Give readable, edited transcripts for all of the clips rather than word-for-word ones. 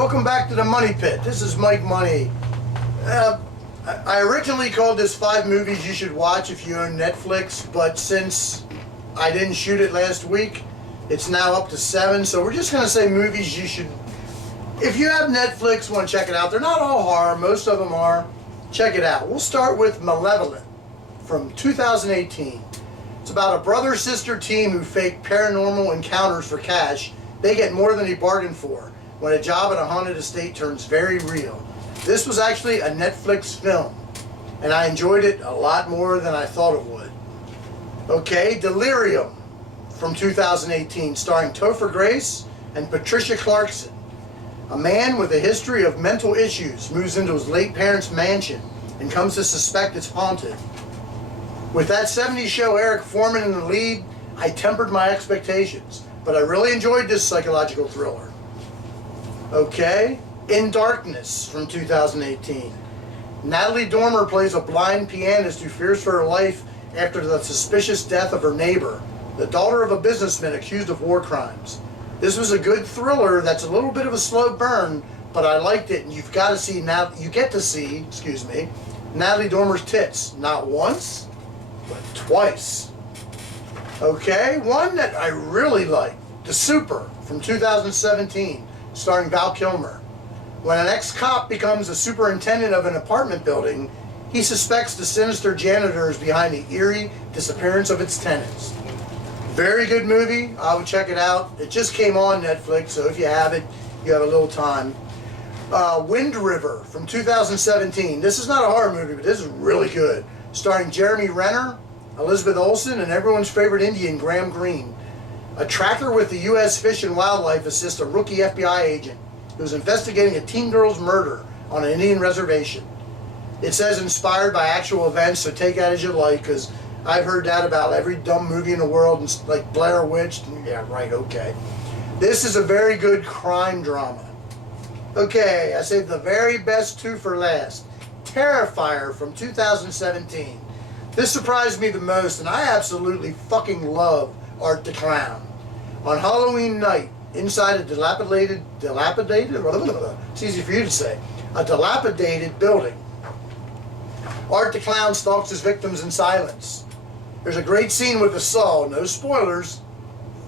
Welcome back to the Money Pit. This is Mike Money. I originally called this 5 movies you should watch if you own Netflix, but since I didn't shoot it last week, it's now up to 7. So we're just going to say movies you should, if you have Netflix, want to check it out. They're not all horror, most of them are. Check it out. We'll start with Malevolent from 2018. It's about a brother-sister team who fake paranormal encounters for cash. They get more than they bargained for when a job at a haunted estate turns very real. This was actually a Netflix film, and I enjoyed it a lot more than I thought it would. Okay, Delirium from 2018, starring Topher Grace and Patricia Clarkson. A man with a history of mental issues moves into his late parents' mansion and comes to suspect it's haunted. With that 70s show Eric Foreman in the lead, I tempered my expectations, but I really enjoyed this psychological thriller. Okay, In Darkness from 2018. Natalie Dormer plays a blind pianist who fears for her life after the suspicious death of her neighbor, the daughter of a businessman accused of war crimes. This was a good thriller that's a little bit of a slow burn, but I liked it, and you get to see, Natalie Dormer's tits, not once, but twice. Okay, one that I really liked, The Super from 2017, starring Val Kilmer. When an ex-cop becomes a superintendent of an apartment building, he suspects the sinister janitor is behind the eerie disappearance of its tenants. Very good movie. I would check it out. It just came on Netflix, so if you have it, you have a little time. Wind River from 2017. This is not a horror movie, but this is really good. Starring Jeremy Renner, Elizabeth Olsen, and everyone's favorite Indian, Graham Greene. A tracker with the U.S. Fish and Wildlife assists a rookie FBI agent who's investigating a teen girl's murder on an Indian reservation. It says inspired by actual events, so take that as you like, because I've heard that about every dumb movie in the world, and like Blair Witch. Yeah, right, okay. This is a very good crime drama. Okay, I saved the very best 2 for last. Terrifier from 2017. This surprised me the most, and I absolutely fucking love Art the Clown. On Halloween night, inside a dilapidated, it's easy for you to say, a dilapidated building, Art the Clown stalks his victims in silence. There's a great scene with a saw, no spoilers,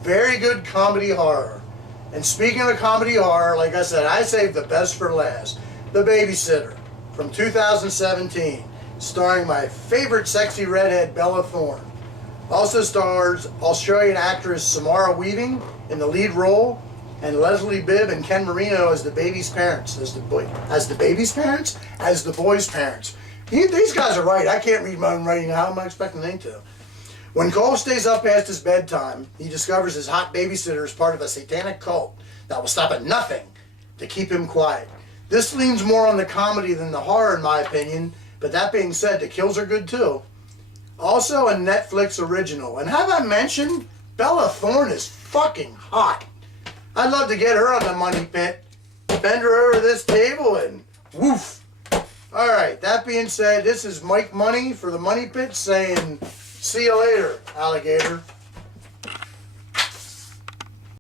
very good comedy horror. And speaking of comedy horror, like I said, I saved the best for last. The Babysitter from 2017, starring my favorite sexy redhead, Bella Thorne. Also stars Australian actress Samara Weaving in the lead role, and Leslie Bibb and Ken Marino as the baby's parents. As the boy's parents. These guys are right. I can't read my own writing. How am I expecting them to? When Cole stays up past his bedtime, he discovers his hot babysitter is part of a satanic cult that will stop at nothing to keep him quiet. This leans more on the comedy than the horror, in my opinion, but that being said, the kills are good too. Also a Netflix original. And have I mentioned, Bella Thorne is fucking hot. I'd love to get her on the Money Pit, bend her over this table, and woof. Alright, that being said, this is Mike Money for the Money Pit saying, see you later, alligator.